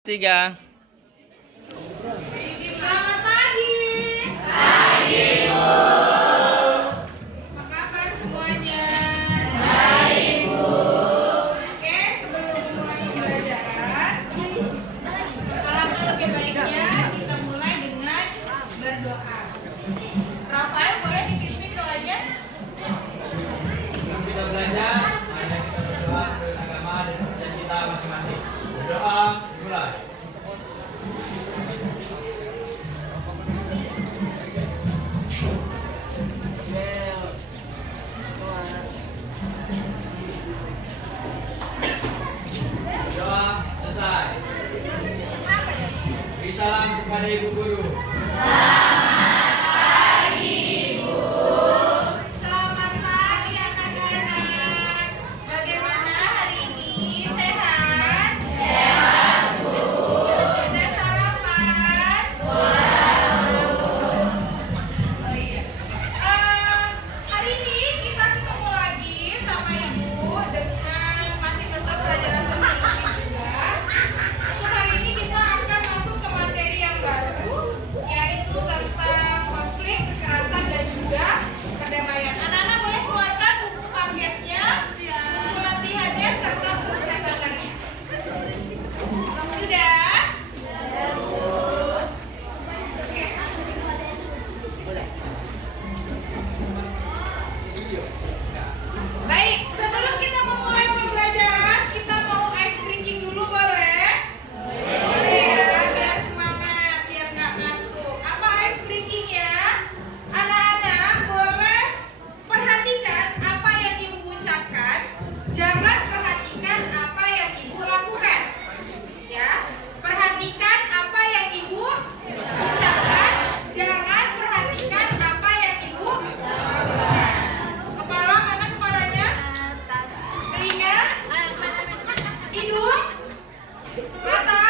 Tiga. Selamat pagi. Pagi, Bu. Apa kabar semuanya? Baik, Bu. Oke, sebelum mulai pembelajaran, alangkah lebih baiknya kita mulai dengan berdoa. Rafael, boleh dipimpin doanya? Sebelum kita belajar, mari kita berdoa menurut agama dan kepercayaan kita masing-masing. Berdoa, mulai. Berdoa selesai. Beri salam kepada Ibu Guru. Selamat pagi anak-anak. Bagaimana hari ini? Sehat? Sehat, Bu. Sudah sarapan? Oh iya. Hari ini kita ketemu lagi sama Ibu dengan masih tetap pelajaran sosiologi juga. Untuk hari ini kita akan masuk ke materi yang baru, yaitu tentang konflik, kekerasan, dan juga perdamaian. Anak-anak boleh keluarkan buku paketnya, buku latihannya, serta buku catatannya. Sudah? Oke. Baik, sebelum kita memulai pembelajaran, kita mau ice drinking dulu boleh? Boleh ya, biar semangat, biar nggak ngantuk. Apa ice drinkingnya? Anak-anak boleh perhatikan apa yang ibu ucapkan. Jangan perhatikan apa yang ibu lakukan. Ya, perhatikan apa yang ibu ucapkan. Jangan perhatikan apa yang ibu lakukan. Kepala, mana kepalanya? Telinga? Hidung? Mata?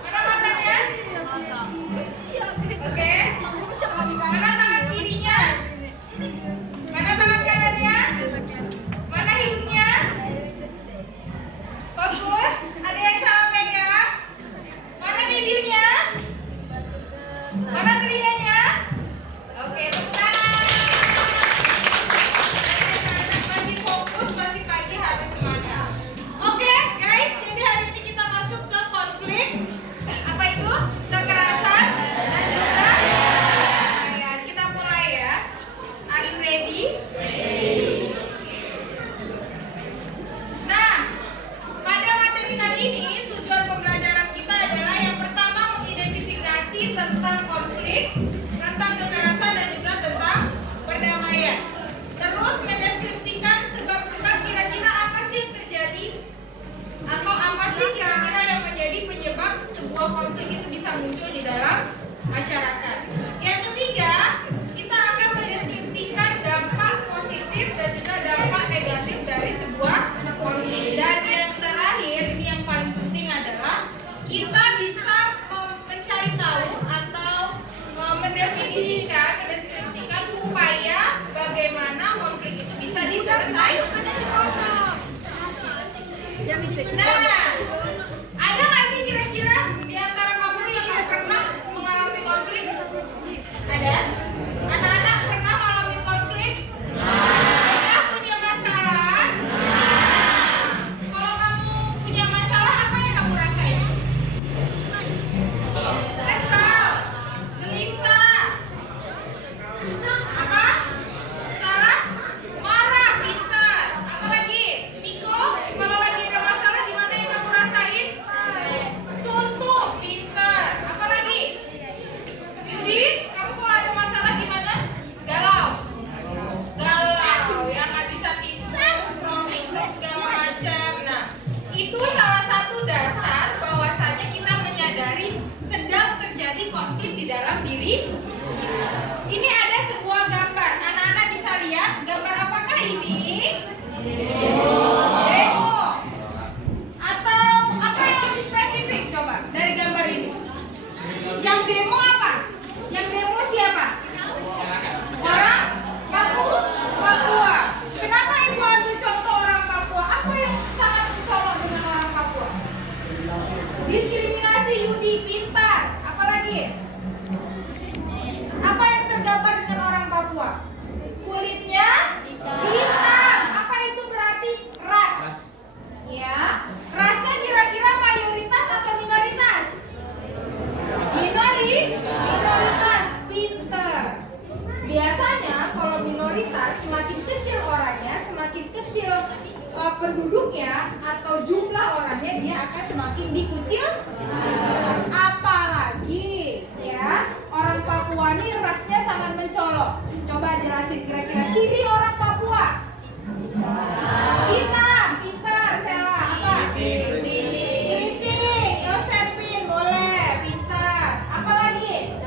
Mana matanya? Oke. Mana tangan kirinya? Mana tangan kanannya? Mana hidungnya? Fokus. Ada yang salah pegang? Mana bibirnya? Mana telinganya? Oke, tepuk tangan. Anak-anak masih fokus, masih pagi, harus semangat. Oke, guys, jadi hari ini kita masuk ke konflik. Apa itu? Kekerasan dan juga perdamaian. Kita mulai ya. Are you ready? Nah, pada materi kali ini tujuan pembelajaran kita adalah yang pertama mengidentifikasi tentang konflik, tentang kekerasan dan juga tentang perdamaian. Terus mendeskripsikan sebab-sebab kira-kira apa sih yang terjadi atau apa sih kira-kira yang menjadi penyebab sebuah konflik itu bisa muncul di dalam masyarakat. Yang ketiga, kita akan mendeskripsikan dampak positif dan juga dampak negatif dari sebuah konflik. Dan yang terakhir, ini yang paling penting adalah kita bisa mencari tahu atau mendeskripsikan upaya bagaimana konflik itu bisa diselesaikan. Nah, ada nggak sih kira-kira di antara kamu yang nggak pernah mengalami konflik? Ada? Anak-anak pernah mengalami konflik? Pernah punya masalah? Kalau kamu punya masalah, apa yang kamu rasain? Kesal, gelisah, apa? Sarah? Marah, pintar. Apa lagi? Niko, kalau lagi ada masalah gimana yang kamu rasain? Diskriminasi Yudi, pintar. Apalagi? Apa yang tergambar dengan orang Papua? Kulitnya hitam. Apa itu berarti? Ras. Ya. Rasnya kira-kira mayoritas atau minoritas? Minoritas. Pintar. Biasanya kalau minoritas semakin kecil orangnya, semakin kecil penduduknya atau jumlah orangnya, dia akan semakin dikucil. Apalagi ya orang Papua ini rasnya sangat mencolok. Coba jelasin kira-kira ciri orang Papua. Hitam, pintar, Sela. Apa? Keriting, Yosefin, boleh, pintar. Apalagi?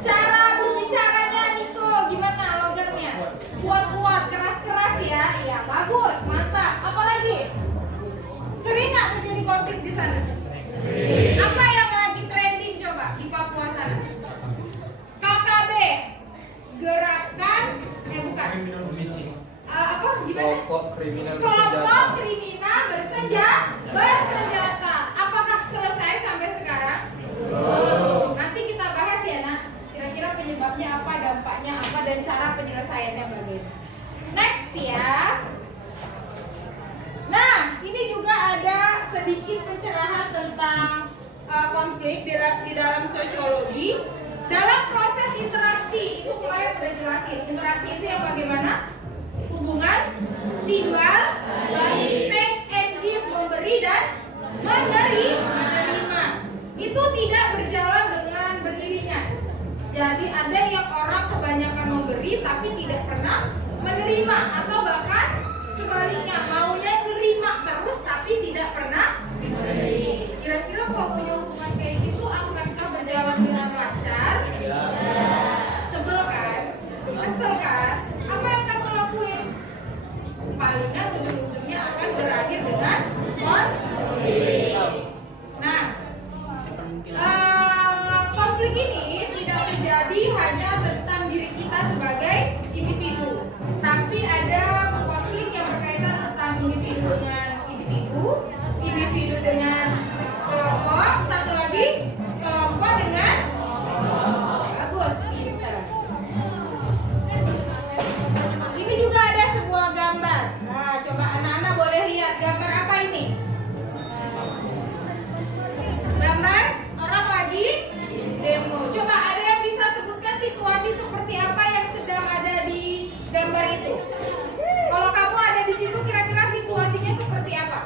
Cara berbicaranya Niko, gimana logatnya? Kuat-kuat, keras-keras ya. Iya, bagus, mantap. Apalagi? Sering nggak terjadi konflik di sana? Apa yang lagi trending coba di Papua sana? KKB, gerakan, bukan. Apa? Gimana? Kelompok kriminal Kelompok kriminal bersenjata. Apakah selesai sampai sekarang? Nanti kita bahas ya, nak. Kira-kira penyebabnya apa, dampaknya apa, dan cara penyelesaiannya bagaimana. Next ya. Nah, ini juga ada sedikit pencerahan tentang konflik di dalam sosiologi. Dalam proses interaksi, itu kemarin udah jelasin. Interaksi itu yang bagaimana? Hubungan timbal balik, take and give, memberi dan menerima. Itu tidak berjalan dengan beriringan. Jadi ada yang orang kebanyakan memberi tapi tidak pernah menerima, atau bahkan sebaliknya maunya nerima terus tapi tidak pernah memberi. Kira-kira kalau punya hubungan kayak gitu akankah berjalan dengan lancar? Sebel kan? Kesel kan? Apa yang kamu lakuin? Palingan ujung-ujungnya akan berakhir dengan konflik. Nah, konflik ini tidak terjadi hanya tentang diri kita sebagai individu, tapi ada konflik yang berkaitan tentang individu dengan individu dengan kelompok, satu lagi kelompok dengan bagus, pintar. Ini juga ada sebuah gambar. Nah, coba anak-anak boleh lihat gambar apa ini? Gambar orang lagi demo. Coba ada yang bisa sebutkan situasi seperti apa yang sedang ada di gambar itu? Kalau kamu ada di situ, kira-kira situasinya seperti apa?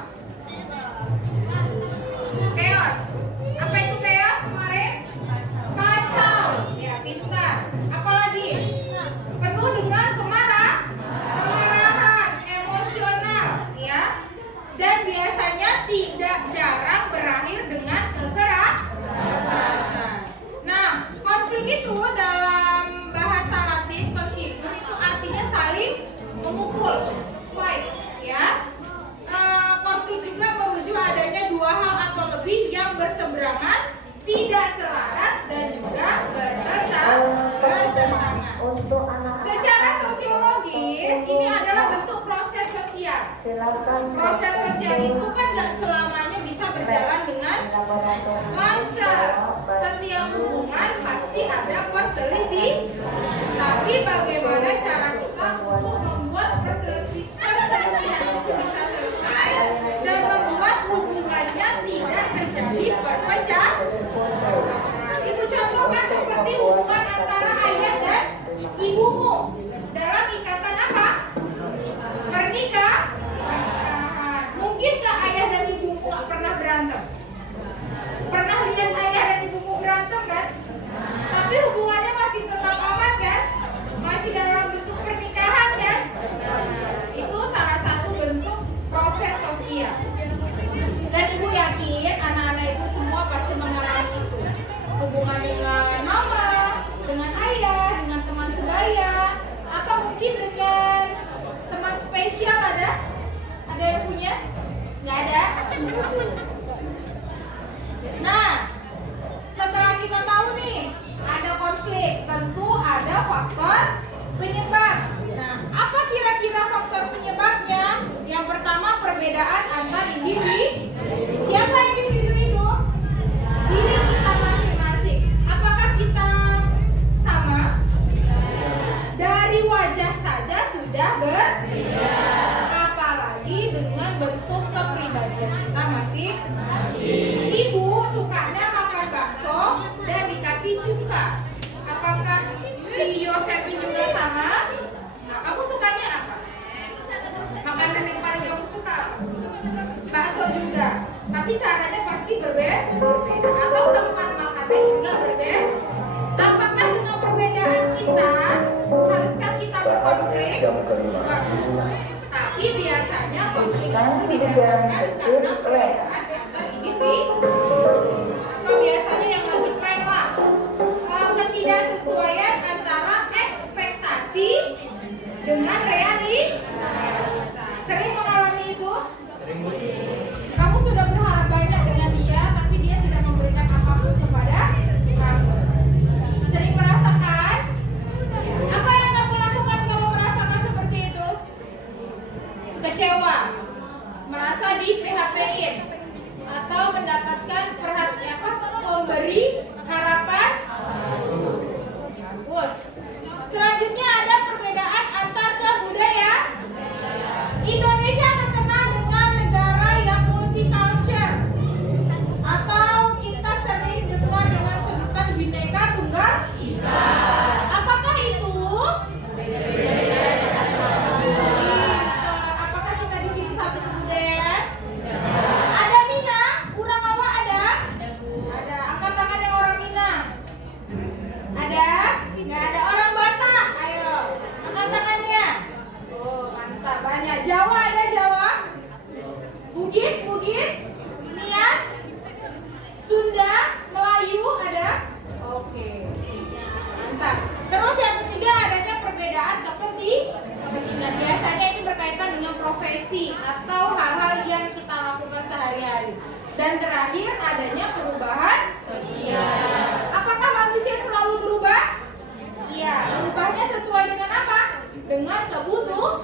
Chaos. Apa itu chaos kemarin? Kacau. Ya, pintar. Apalagi? Penuh dengan kemarahan, emosional, ya. Dan biasanya tidak jarang berakhir dengan kekerasan. Nah, konflik itu dalam bahasa Latin, conflictum itu artinya saling memukul, fight, ya. Konflik juga merujuk adanya dua hal atau lebih yang berseberangan, tidak selaras, dan juga bertentangan. Secara sosiologis, ini adalah bentuk proses sosial. Proses sosial itu kan gak selamanya bisa berjalan dengan lancar. Setiap hubungan pasti ada perselisih. Tapi bagaimana cara kita untuk membuat perselisihan itu bisa selesai dan membuat hubungannya tidak terjadi perpecahan. Ibu contohkan seperti hubungan antara ayah dan ibumu dalam ikatan apa? Pernikahan. Mungkin gak ayah dan ibumu gak pernah berantem? Pernah lihat ayah dan ibumu berantem kan? Tapi hubungannya masih tetap aman kan? Masih dalam bentuk pernikahan kan? Itu salah satu bentuk proses sosial. Dan ibu yakin anak-anak itu semua pasti mengalami itu. Hubungan dengan mama, dengan ayah, dengan teman sebaya, atau mungkin dengan teman spesial ada? Ada yang punya? Nggak ada? Nah, setelah kita tahu nih ada konflik, tentu ada faktor penyebab. Nah, apa kira-kira faktor penyebabnya? Yang pertama, perbedaan antar individu. Siapa Ibu sukanya makan bakso dan dikasih cuka. Apakah si Yosepin juga sama? Nah, kamu sukanya apa? Makanan yang paling kamu suka apa? Bakso juga. Tapi caranya pasti berbeda. Atau tempat makannya juga berbeda. Apakah dengan perbedaan kita haruskah kita berkonflik? Tapi biasanya konflik itu didasarkan karena perbedaan antar individu. Atau biasanya yang lebih keren lah, ketidaksesuaian antara ekspektasi dengan realita. Sering mengalami itu? Sering, Bu. Kamu sudah berharap banyak dengan dia, tapi dia tidak memberikan apapun kepada kamu. Sering merasakan? Apa yang kamu lakukan kalau merasakan seperti itu? Kecewa, merasa di PHP-in, atau mendapatkan perhatian memberi harapan. Bagus. Selanjutnya ada perbedaan antar kebudayaan. Indonesia terkenal dengan negara yang multicultural, atau kita sering dengar dengan sebutan Bhinneka Tunggal Ika. Apakah itu? Apakah kita di sini satu kebudayaan? Ada Minang, kurang awak ada? Ada. Angkat tangan yang orang Minang. Ada? Nggak ada. Orang Batak? Ayo, angkat tangannya. Oh, mantap, banyak. Jawa ada Jawa? Bugis, Nias, Sunda, Melayu ada? Oke, mantap. Terus yang ketiga adanya perbedaan kepentingan. Biasanya ini berkaitan dengan profesi atau hal-hal yang kita lakukan sehari-hari. Dan terakhir adanya perubahan sosial. Apakah manusia selalu berubah? Iya, berubahnya sesuai dengan apa? Dengan kebutuhan.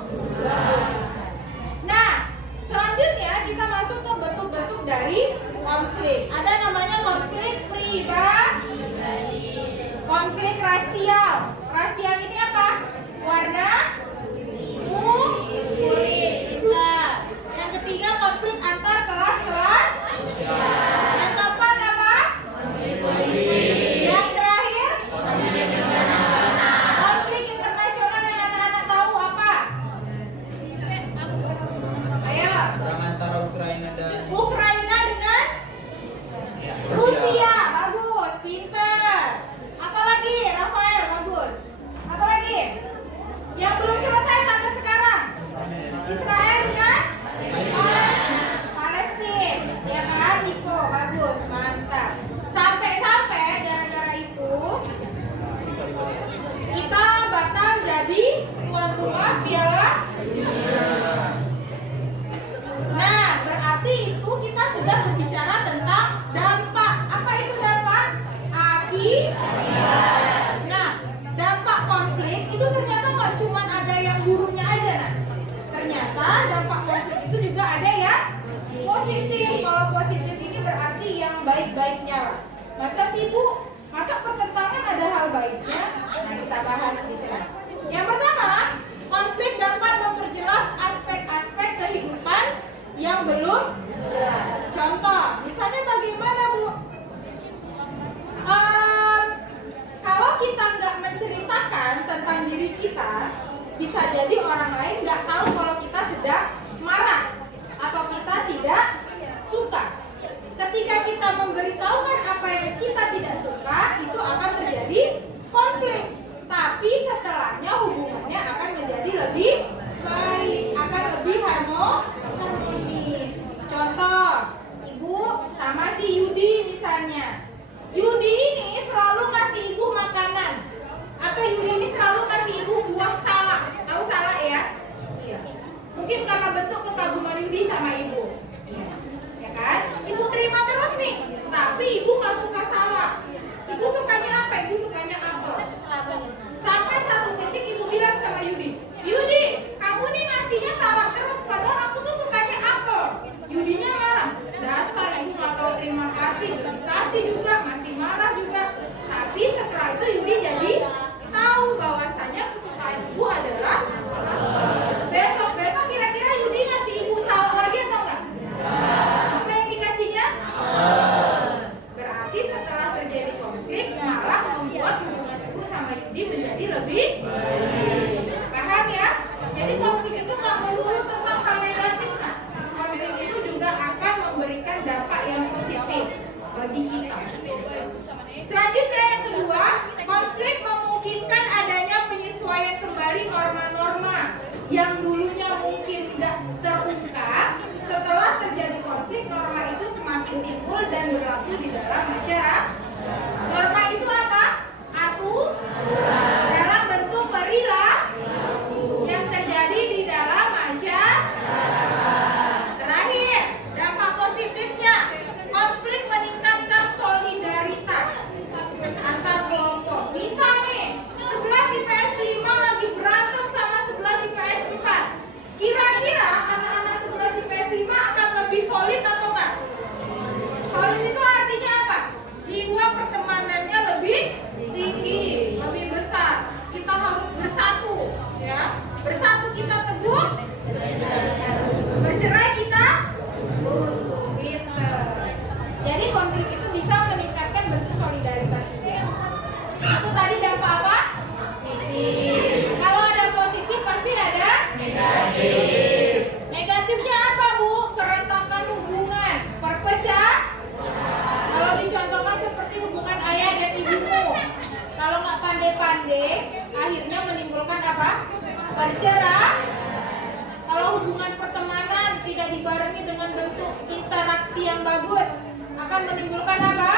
Nah, selanjutnya kita masuk ke bentuk-bentuk dari konflik. Ada namanya konflik pribadi, konflik rasial. Rasial ini apa? Warna, kulit, pintar. Yang ketiga konflik antar kelas. Yang keempat apa? Yang terakhir konflik internasional yang anak-anak tahu apa? Ayo. Perang antara Ukraina dan Ukraina dengan Rusia. Bagus, pintar. Apa lagi? Rafael, bagus. Apa lagi? Yang belum selesai sampai sekarang. Israel dengan Palestina. Ya kan, Niko, bagus, mantap. Sampai gara-gara itu kita batal jadi tuan rumah Piala. Nah, berarti itu kita sudah berbicara tentang dampak. Apa itu dampak? Akibat. Nah, dampak konflik itu ternyata nggak cuma ada yang buruknya aja, nah. Ternyata dampak konflik itu juga ada yang positif. Kalau positif ini berarti yang baik-baiknya lah. Masa sih Bu? Masa pertentangan ada hal baiknya? Nah, kita bahas di sini. Yang pertama, konflik dapat memperjelas aspek-aspek kehidupan yang belum jelas. Contoh, misalnya bagaimana Bu? Kalau kita nggak menceritakan tentang diri kita, bisa jadi orang lain nggak tahu kalau kita sudah marah atau kita tidak suka. Ketika kita memberitahukan apa yang kita tidak suka, itu akan terjadi konflik. Tapi setelahnya hubungannya akan menjadi lebih baik, akan lebih harmonis. Contoh, Ibu sama si Yudi misalnya. Yudi ini selalu ngasih Ibu makanan, atau Yudi ini selalu ngasih Ibu buah salak. Tahu salak ya? dan berlaku di dalam masyarakat. Norma itu apa? Dalam bentuk perilaku yang terjadi di dalam masyarakat. Terakhir, dampak positifnya, konflik meningkatkan solidaritas antar kelompok. Misal nih, 11 IPS 5 lagi berantem sama 11 IPS 4. Kira-kira anak-anak 11 IPS 5 akan lebih solid atau enggak? Solid itu artinya apa? Jiwa pertemanannya lebih tinggi, lebih besar. Kita harus bersatu, ya. Bersatu kita teguh, bercerai kita runtuh. Pinter. Jadi konflik itu bisa meningkatkan bentuk solidaritas juga. Itu tadi dampak apa? Positif. Kalau ada positif pasti ada negatif. Negatifnya apa, Bu? Keretakan hubungan, perpecah. Kalau dicontohkan seperti hubungan ayah dan ibumu, kalau nggak pandai-pandai, akhirnya menimbulkan apa? Bercerai. Kalau hubungan pertemanan tidak dibarengi dengan bentuk interaksi yang bagus, akan menimbulkan apa?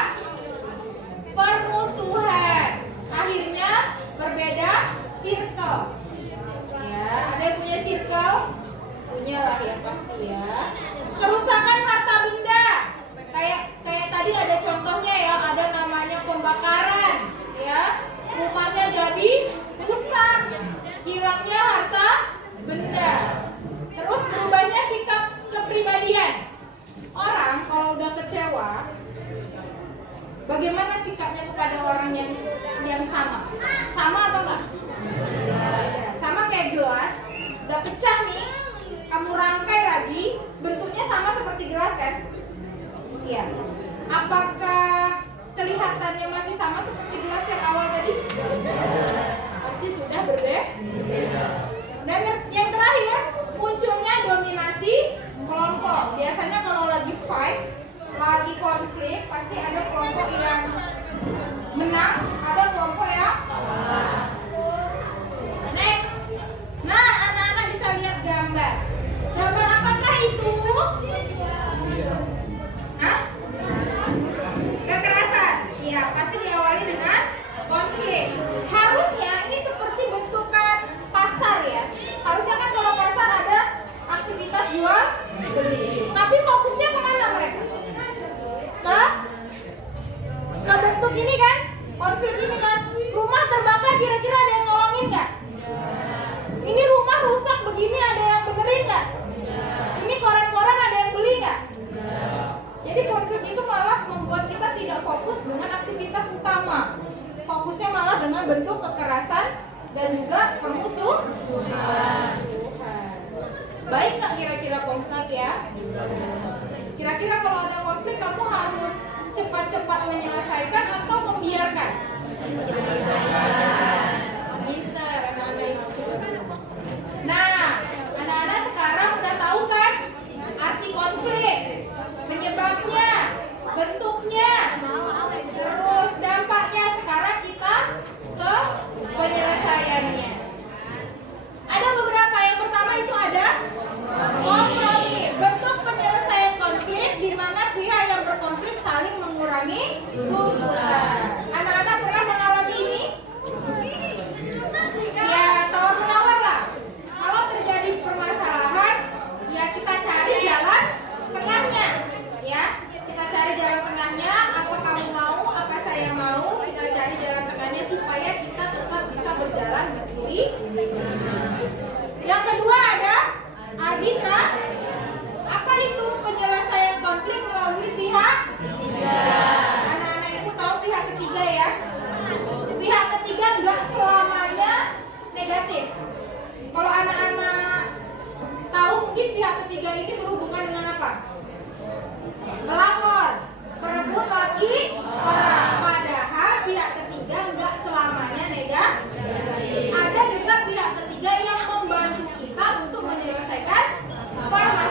Permusuhan. Akhirnya berbeda circle. Ya, ada yang punya circle? Punya lah ya pasti ya. Kerusakan harta benda. Kayak tadi ada contohnya ya, ada namanya pembakaran, ya. Rumahnya jadi rusak, hilangnya harta benda. Terus berubahnya sikap kepribadian. Orang kalau udah kecewa, bagaimana sikapnya kepada orang yang sama? Sama atau enggak? Sama kayak gelas, udah pecah nih, kamu rangkai lagi, bentuknya sama seperti gelas kan? Iya. Apakah kelihatannya masih sama seperti gelas yang awal tadi? Pasti sudah berbeda. Dan yang terakhir, munculnya dominasi kelompok. Biasanya kalau lagi fight, lagi konflik, pasti ada kelompok yang menang, ada kelompok yang kalah. Next. Nah, anak-anak bisa lihat gambar. Gambar apakah itu? Hah? Kekerasan. Iya, pasti diawali dengan konflik. Harusnya ini seperti bentukan pasar ya. Harusnya kan kalau pasar ada aktivitas jual beli. Tapi fokusnya kemana mereka? Ke bentuk ini kan? Konflik ini kan? Rumah terbakar, kira-kira ada yang nolongin nggak? Ini rumah rusak begini, ada yang benerin nggak? Ini koran-koran ada yang beli nggak? Jadi konflik itu malah membuat kita tidak fokus dengan aktivitas utama. Fokusnya malah dengan bentuk kekerasan dan juga permusuhan. Baik nggak kira-kira konflik ya? Kira-kira kalau ada konflik kamu harus cepat-cepat menyelesaikan atau membiarkan? Pinter anak-anak itu. Nah, anak-anak sekarang udah tahu kan arti konflik, penyebabnya, bentuknya, terus dampaknya. Sekarang kita ke penyelesaiannya. Ada beberapa. Yang pertama itu ada kompromi. Bentuk penyelesaian konflik di mana pihak yang berkonflik saling mengurangi tuntutan. Anak-anak pernah mengalami ini? Ya, tawar-menawar lah. Kalau terjadi permasalahan, ya kita cari jalan tengahnya. Ya, kita cari jalan tengahnya. Apa kamu mau, apa saya mau, kita cari jalan tengahnya supaya kita tetap bisa berjalan berdiri. Yang kedua ada arbitrase. Apa itu? Penyelesaian konflik melalui pihak ketiga. Anak-anak itu tahu pihak ketiga ya? Pihak ketiga nggak selamanya negatif. Kalau anak-anak tahu mungkin pihak ketiga ini berhubungan dengan apa? Pelakor, perebut laki orang. Padahal pihak ketiga nggak selamanya negatif. Ada juga pihak ketiga yang membantu kita untuk menyelesaikan permasalahan.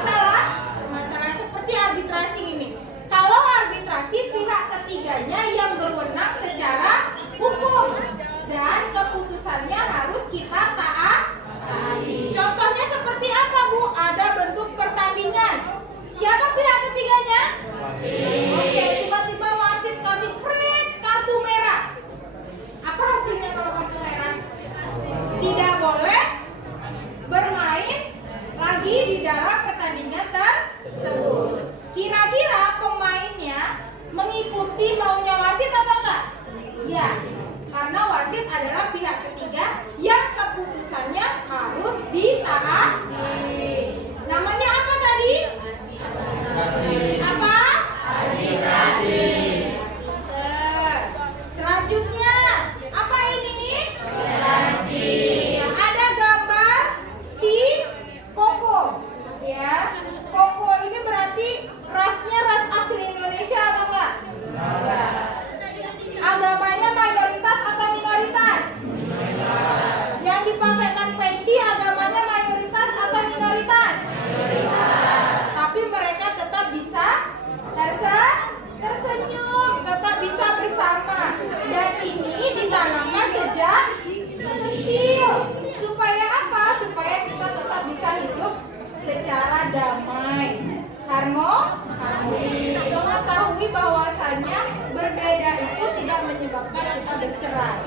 ketahui bahwasannya berbeda itu tidak menyebabkan kita bercerai.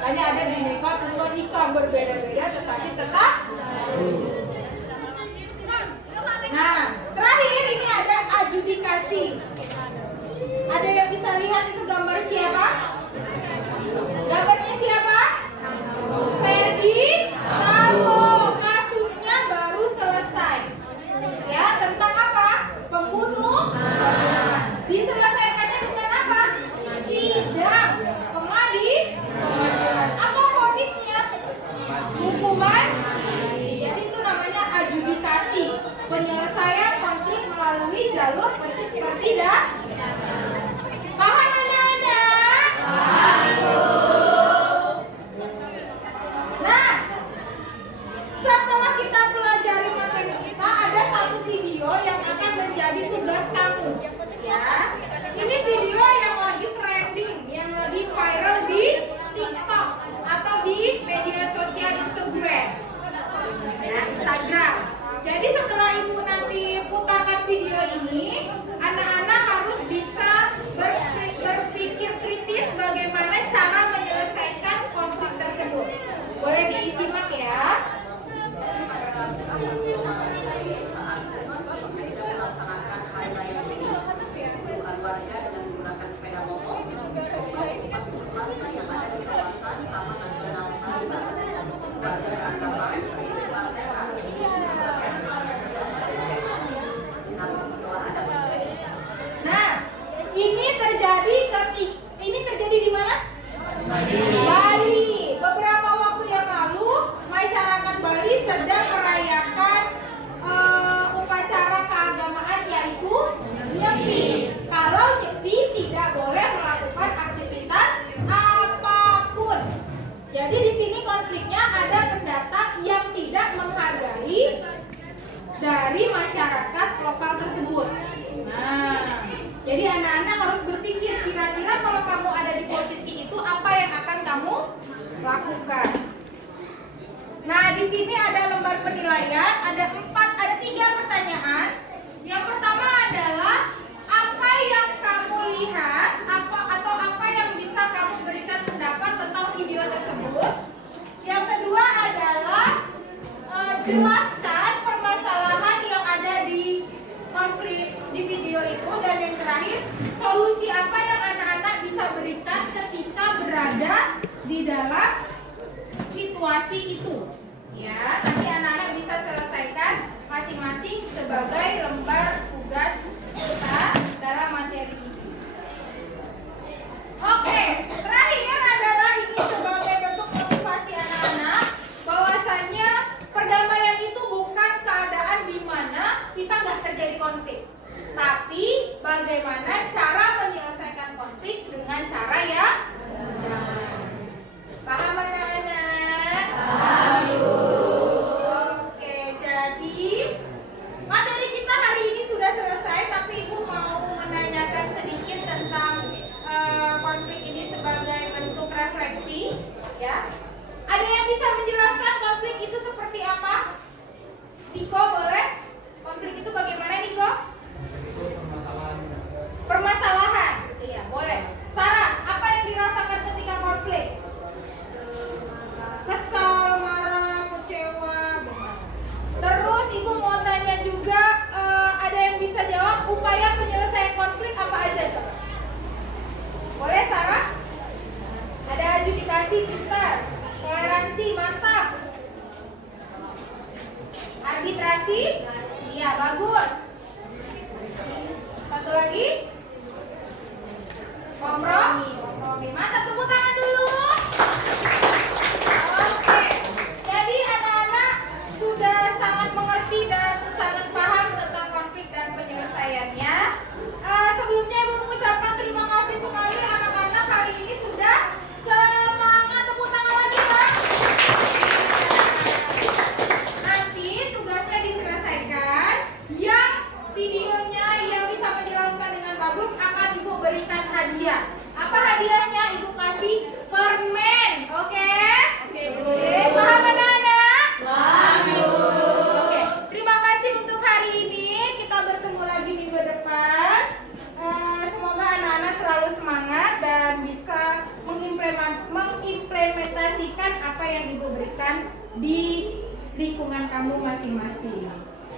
Makanya ada bineka tunggal ika, berbeda-beda tetapi tetap. Nah, terakhir ini ada adjudikasi. Ada yang bisa lihat itu gambar siapa? Gambarnya siapa? Ferdi Sambo. Kasusnya baru selesai. Ya, tentang apa? Pembunuh. Diselesaikannya dengan apa? Sidang. Pengadilan. Apa vonisnya? Hukuman. Jadi itu namanya adjudikasi. Penyelesaian konflik melalui jalur persidangan. Paham anak-anak? Nah, setelah kita pelajari materi kita, ada satu video yang akan menjadi tugas kamu. Ya, ini video yang lagi trending, yang lagi viral di TikTok atau di media sosial Instagram. Ya, Instagram. Jadi setelah ibu nanti putarkan video ini, anak-anak harus bisa berpikir kritis bagaimana cara menyelesaikan konflik tersebut. Boleh disimak ya. Saat umat sedang melaksanakan hari raya ini, puluhan warga dengan menggunakan sepeda motor mencoba membasuh lantai yang ada di kawasan Taman Nasional Taliban. Warga beranggapan lantai saat ini namun setelah ada Nah, ini terjadi di mana? Bali. Beberapa waktu yang lalu, masyarakat Bali sedang merayakan upacara keagamaan yaitu Nyepi. Kalau Nyepi tidak boleh melakukan aktivitas apapun. Jadi di sini konfliknya ada pendatang yang tidak menghargai dari masyarakat lokal tersebut. Nah, jadi anak-anak harus berpikir kira-kira kalau kamu ada di posisi itu apa yang akan kamu lakukan. Nah, di sini ada lembar penilaian, ada 3 pertanyaan. Yang pertama adalah apa yang kamu lihat, atau apa yang bisa kamu berikan pendapat tentang video tersebut. Yang kedua adalah jelaskan permasalahan yang ada di konflik di video itu, dan yang terakhir solusi apa yang anak-anak bisa berikan ketika berada di dalam situasi itu. Ya, nanti anak-anak bisa selesaikan masing-masing sebagai lembar tugas kita dalam materi ini. Oke, terakhir adalah ini sebagai bentuk motivasi anak-anak bahwasannya perdamaian itu bukan keadaan di mana kita nggak terjadi konflik, tapi bagaimana cara menyelesaikan konflik dengan cara yang damai. Paham anak-anak? Oke, jadi materi kita hari ini sudah selesai, tapi ibu mau menanyakan sedikit tentang konflik ini sebagai bentuk refleksi, ya. Ada yang bisa menjelaskan konflik itu seperti apa? Niko, boleh? Konflik itu bagaimana, Niko? Permasalahan. Iya, boleh. Sarah, apa yang dirasakan ketika konflik? Kesal, marah, kecewa, benar. Terus ibu mau tanya juga, ada yang bisa jawab upaya penyelesaian konflik apa aja coba? Boleh, Sarah? Ada adjudikasi, pintar. Toleransi, mantap. Arbitrasi? Iya, bagus. Satu lagi? Kompromi. Mantap, tepuk tangan dulu. Oke. Jadi anak-anak sudah sangat mengerti dan sangat paham tentang konflik dan penyelesaiannya. Sebelumnya ibu mengucapkan terima kasih sekali anak-anak hari ini sudah semangat. Tepuk tangan lagi, Pak. Nanti tugasnya diselesaikan. Yang videonya yang bisa menjelaskan dengan bagus akan ibu berikan hadiah. Apa hadiahnya? Ibu kasih permen. Oke? Oke. Paham anak-anak? Oke. Terima kasih untuk hari ini. Kita bertemu lagi minggu depan. lakukan di lingkungan kamu masing-masing.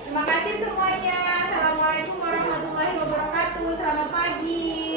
Terima kasih semuanya. Assalamualaikum warahmatullahi wabarakatuh. Selamat pagi.